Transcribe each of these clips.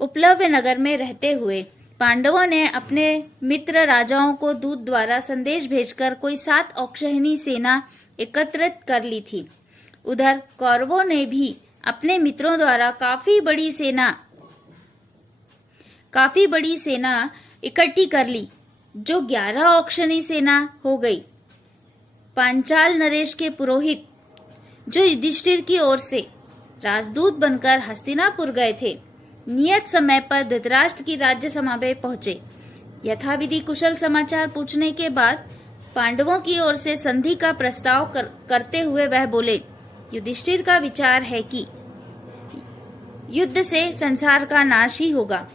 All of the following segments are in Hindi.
उपलव्य नगर में रहते हुए पांडवों ने अपने मित्र राजाओं को दूत द्वारा संदेश भेजकर कोई 7 औक्षहिणी सेना एकत्रित कर ली थी। उधर कौरवों ने भी अपने मित्रों द्वारा काफी बड़ी सेना इकट्ठी कर ली, जो 11 औक्षहिणी सेना हो गई। पांचाल नरेश के पुरोहित, जो युधिष्ठिर की ओर से राजदूत बनकर हस्तिनापुर गए थे, नियत समय पर धृतराष्ट्र की राज्य सभा में पहुंचे। यथाविधि कुशल समाचार पूछने के बाद पांडवों की ओर से संधि का प्रस्ताव करते हुए वह बोले, युधिष्ठिर का विचार है कि युद्ध से संसार का नाश ही होगा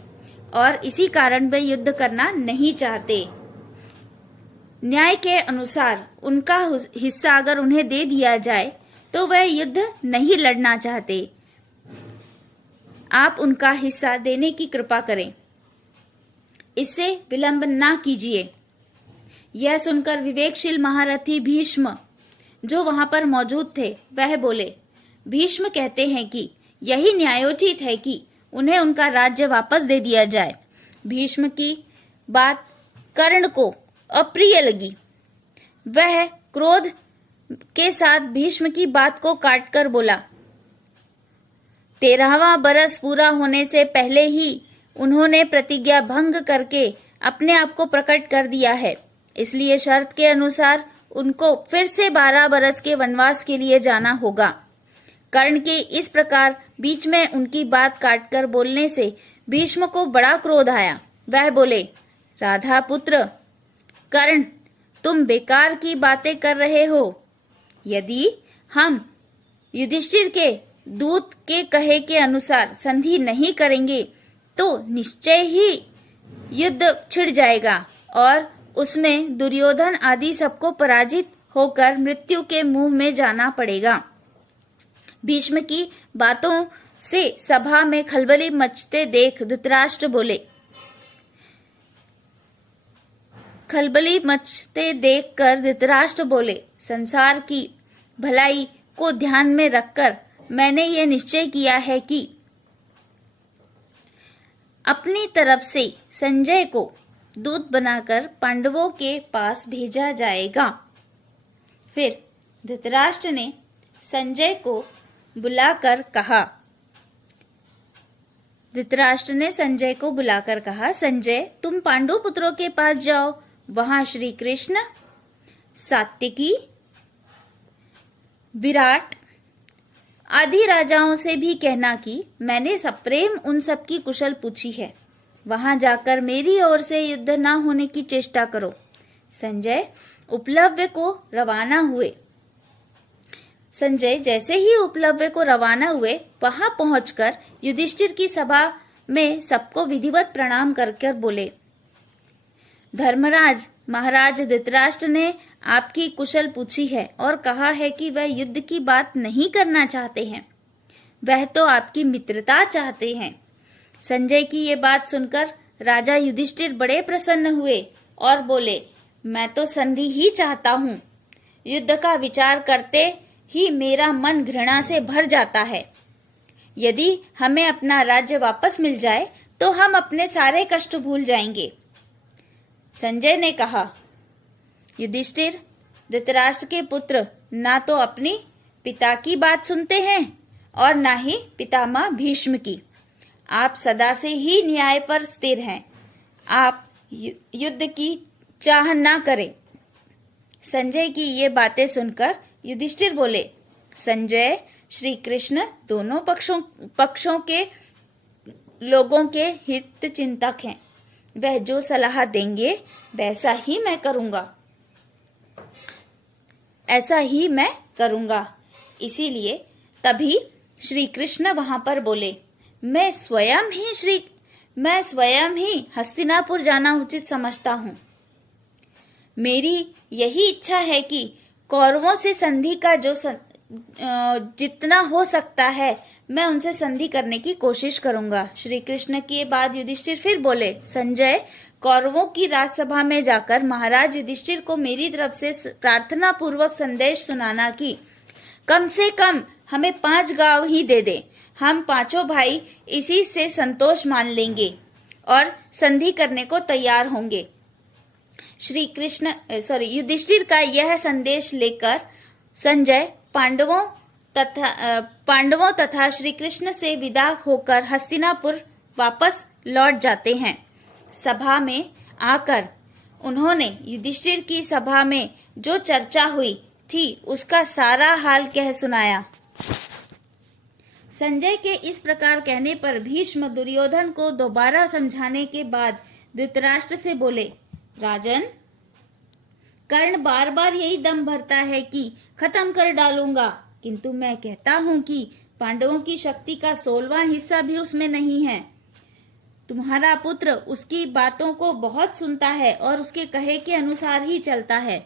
और इसी कारण वे युद्ध करना नहीं चाहते। न्याय के अनुसार उनका हिस्सा अगर उन्हें दे दिया जाए तो वह युद्ध नहीं लड़ना चाहते। आप उनका हिस्सा देने की कृपा करें, इससे विलंब ना कीजिए। यह सुनकर विवेकशील महारथी भीष्म, जो वहां पर मौजूद थे, वह बोले, भीष्म कहते हैं कि यही न्यायोचित है कि उन्हें उनका राज्य वापस दे दिया जाए। भीष्म की बात कर्ण को अप्रिय लगी। वह क्रोध के साथ भीष्म की बात को काटकर बोला, 13वां बरस पूरा होने से पहले ही उन्होंने प्रतिज्ञा भंग करके अपने आप को प्रकट कर दिया है, इसलिए शर्त के अनुसार उनको फिर से 12 बरस के वनवास के लिए जाना होगा। कर्ण के इस प्रकार बीच में उनकी बात काटकर बोलने से भीष्म को बड़ा क्रोध आया। वह बोले, राधा पुत्र कर्ण, तुम बेकार की बातें कर रहे हो। यदि हम युधिष्ठिर के दूत के कहे के अनुसार संधि नहीं करेंगे तो निश्चय ही युद्ध छिड़ जाएगा और उसमें दुर्योधन आदि सबको पराजित होकर मृत्यु के मुंह में जाना पड़ेगा। भीष्म की बातों से सभा में खलबली मचते देख धृतराष्ट्र बोले, संसार की भलाई को ध्यान में रखकर मैंने ये निश्चय किया है कि अपनी तरफ से संजय को दूत बनाकर पांडवों के पास भेजा जाएगा। फिर धृतराष्ट्र ने संजय को बुलाकर कहा, संजय तुम पांडु पुत्रों के पास जाओ, वहां श्री कृष्ण, सात्यकी, विराट आदि राजाओं से भी कहना कि मैंने सप्रेम उन सब की कुशल पूछी है। वहां जाकर मेरी ओर से युद्ध न होने की चेष्टा करो। संजय जैसे ही उपलव्य को रवाना हुए, वहां पहुंचकर युधिष्ठिर की सभा में सबको विधिवत प्रणाम कर बोले, धर्मराज महाराज धृतराष्ट्र ने आपकी कुशल पूछी है और कहा है कि वह युद्ध की बात नहीं करना चाहते हैं, वह तो आपकी मित्रता चाहते हैं। संजय की ये बात सुनकर राजा युधिष्ठिर बड़े प्रसन्न हुए और बोले, मैं तो संधि ही चाहता हूँ। युद्ध का विचार करते ही मेरा मन घृणा से भर जाता है। यदि हमें अपना राज्य वापस मिल जाए तो हम अपने सारे कष्ट भूल जाएंगे। संजय ने कहा, युधिष्ठिर, धृतराष्ट्र के पुत्र ना तो अपनी पिता की बात सुनते हैं और ना ही पितामह भीष्म की। आप सदा से ही न्याय पर स्थिर हैं। आप युद्ध की चाह ना करें। संजय की ये बातें सुनकर युधिष्ठिर बोले, संजय, श्री कृष्ण दोनों पक्षों के लोगों के हित चिंतक हैं। वह जो सलाह देंगे वैसा ही मैं करूंगा। इसीलिए तभी श्री कृष्ण वहां पर बोले, मैं स्वयं ही हस्तिनापुर जाना उचित समझता हूँ। मेरी यही इच्छा है कि कौरवों से संधि का जितना हो सकता है मैं उनसे संधि करने की कोशिश करूंगा। श्री कृष्ण के बाद युधिष्ठिर फिर बोले, संजय, कौरवों की राजसभा में जाकर महाराज युधिष्ठिर को मेरी तरफ से प्रार्थना पूर्वक संदेश सुनाना कि कम से कम हमें 5 गांव ही दे दे। हम पांचों भाई इसी से संतोष मान लेंगे और संधि करने को तैयार होंगे। युधिष्ठिर का यह संदेश लेकर संजय पांडवों तथा श्री कृष्ण से विदा होकर हस्तिनापुर वापस लौट जाते हैं। सभा में आकर उन्होंने युधिष्ठिर की सभा में जो चर्चा हुई थी उसका सारा हाल कह सुनाया। संजय के इस प्रकार कहने पर भीष्म दुर्योधन को दोबारा समझाने के बाद धृतराष्ट्र से बोले, राजन, कर्ण बार बार यही दम भरता है कि खत्म कर डालूंगा, किंतु मैं कहता हूं कि पांडवों की शक्ति का 16वां हिस्सा भी उसमें नहीं है। तुम्हारा पुत्र उसकी बातों को बहुत सुनता है और उसके कहे के अनुसार ही चलता है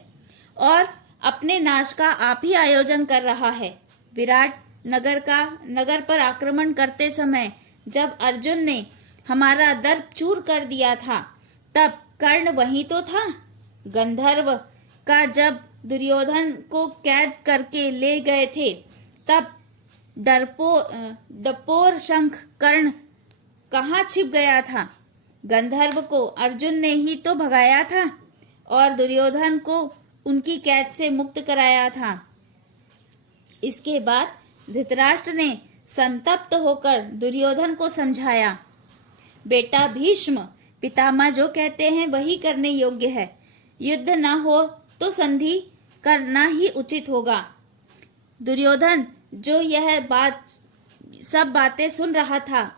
और अपने नाश का आप ही आयोजन कर रहा है। विराट नगर पर आक्रमण करते समय जब अर्जुन ने हमारा दर्प चूर कर दिया था, तब कर्ण वही तो था। गंधर्व का जब दुर्योधन को कैद करके ले गए थे, तब डपोर शंख कर्ण कहाँ छिप गया था। गंधर्व को अर्जुन ने ही तो भगाया था और दुर्योधन को उनकी कैद से मुक्त कराया था। इसके बाद धृतराष्ट्र ने संतप्त होकर दुर्योधन को समझाया, बेटा भीष्म, पितामह जो कहते हैं वही करने योग्य है। युद्ध न हो तो संधि करना ही उचित होगा। दुर्योधन जो यह सब बातें सुन रहा था,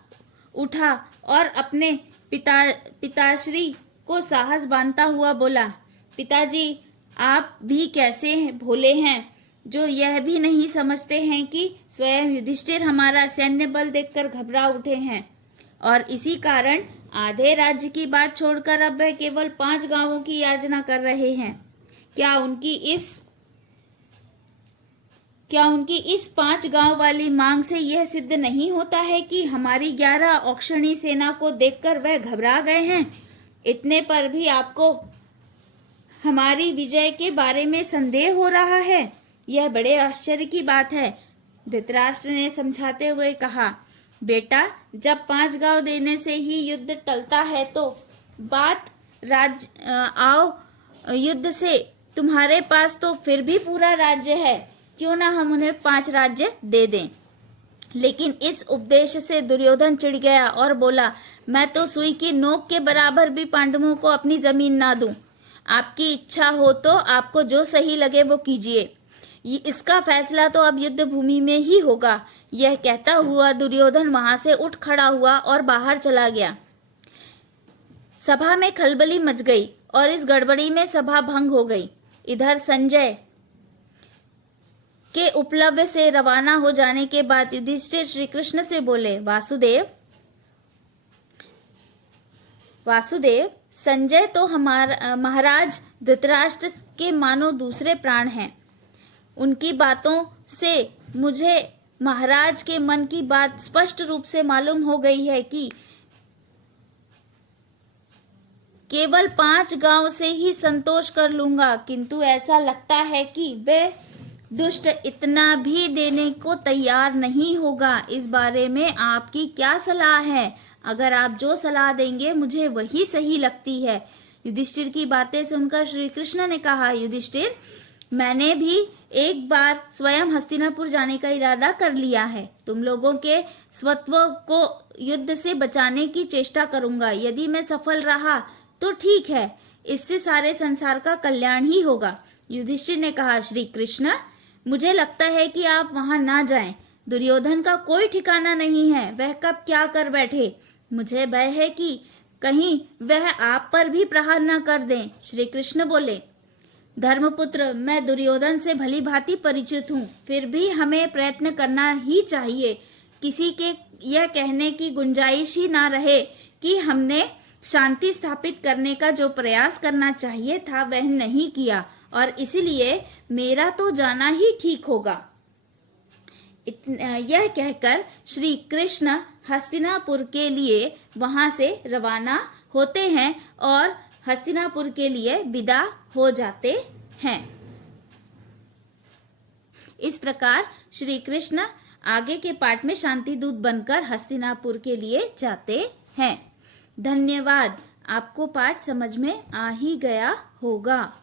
उठा और अपने पिताश्री को साहस बांधता हुआ बोला, पिताजी, आप भी कैसे भोले हैं जो यह भी नहीं समझते हैं कि स्वयं युधिष्ठिर हमारा सैन्य बल देखकर घबरा उठे हैं और इसी कारण आधे राज्य की बात छोड़कर अब वह केवल 5 गांवों की याचना कर रहे हैं। क्या उनकी इस 5 गांव वाली मांग से यह सिद्ध नहीं होता है कि हमारी 11 औक्षणी सेना को देखकर वह घबरा गए हैं? इतने पर भी आपको हमारी विजय के बारे में संदेह हो रहा है? यह बड़े आश्चर्य की बात है। धृतराष्ट्र ने समझाते हुए कहा, बेटा, जब 5 गांव देने से ही युद्ध टलता है तो बात युद्ध से तुम्हारे पास तो फिर भी पूरा राज्य है, क्यों ना हम उन्हें 5 राज्य दे दें। लेकिन इस उपदेश से दुर्योधन चिढ़ गया और बोला, मैं तो सुई की नोक के बराबर भी पांडवों को अपनी जमीन ना दूं। आपकी इच्छा हो तो आपको जो सही लगे वो कीजिए, इसका फैसला तो अब युद्ध भूमि में ही होगा। यह कहता हुआ दुर्योधन वहां से उठ खड़ा हुआ और बाहर चला गया। सभा में खलबली मच गई और इस गड़बड़ी में सभा भंग हो गई। इधर संजय के उपलब्ध से रवाना हो जाने के बाद युधिष्ठिर श्री कृष्ण से बोले, वासुदेव, संजय तो महाराज धृतराष्ट्र के मानो दूसरे प्राण हैं। उनकी बातों से मुझे महाराज के मन की बात स्पष्ट रूप से मालूम हो गई है कि केवल 5 गांव से ही संतोष कर लूंगा, किंतु ऐसा लगता है कि वे दुष्ट इतना भी देने को तैयार नहीं होगा। इस बारे में आपकी क्या सलाह है? अगर आप जो सलाह देंगे मुझे वही सही लगती है। युधिष्ठिर की बातें सुनकर श्री कृष्ण ने कहा, युधिष्ठिर, मैंने भी एक बार स्वयं हस्तिनापुर जाने का इरादा कर लिया है। तुम लोगों के स्वत्व को युद्ध से बचाने की चेष्टा करूंगा। यदि मैं सफल रहा तो ठीक है, इससे सारे संसार का कल्याण ही होगा। युधिष्ठिर ने कहा, श्री कृष्ण, मुझे लगता है कि आप वहां ना जाएं। दुर्योधन का कोई ठिकाना नहीं है, वह कब क्या कर बैठे। मुझे भय है कि कहीं वह आप पर भी प्रहार न कर दें। श्री कृष्ण बोले, धर्मपुत्र, मैं दुर्योधन से भली भांति परिचित हूँ, फिर भी हमें प्रयत्न करना ही चाहिए। किसी के यह कहने की गुंजाइश ही ना रहे कि हमने शांति स्थापित करने का जो प्रयास करना चाहिए था वह नहीं किया, और इसलिए मेरा तो जाना ही ठीक होगा। यह कहकर श्री कृष्ण हस्तिनापुर के लिए वहां से रवाना होते हैं और हस्तिनापुर के लिए विदा हो जाते हैं। इस प्रकार श्री कृष्ण आगे के पार्ट में शांति दूत बनकर हस्तिनापुर के लिए जाते हैं। धन्यवाद। आपको पाठ समझ में आ ही गया होगा।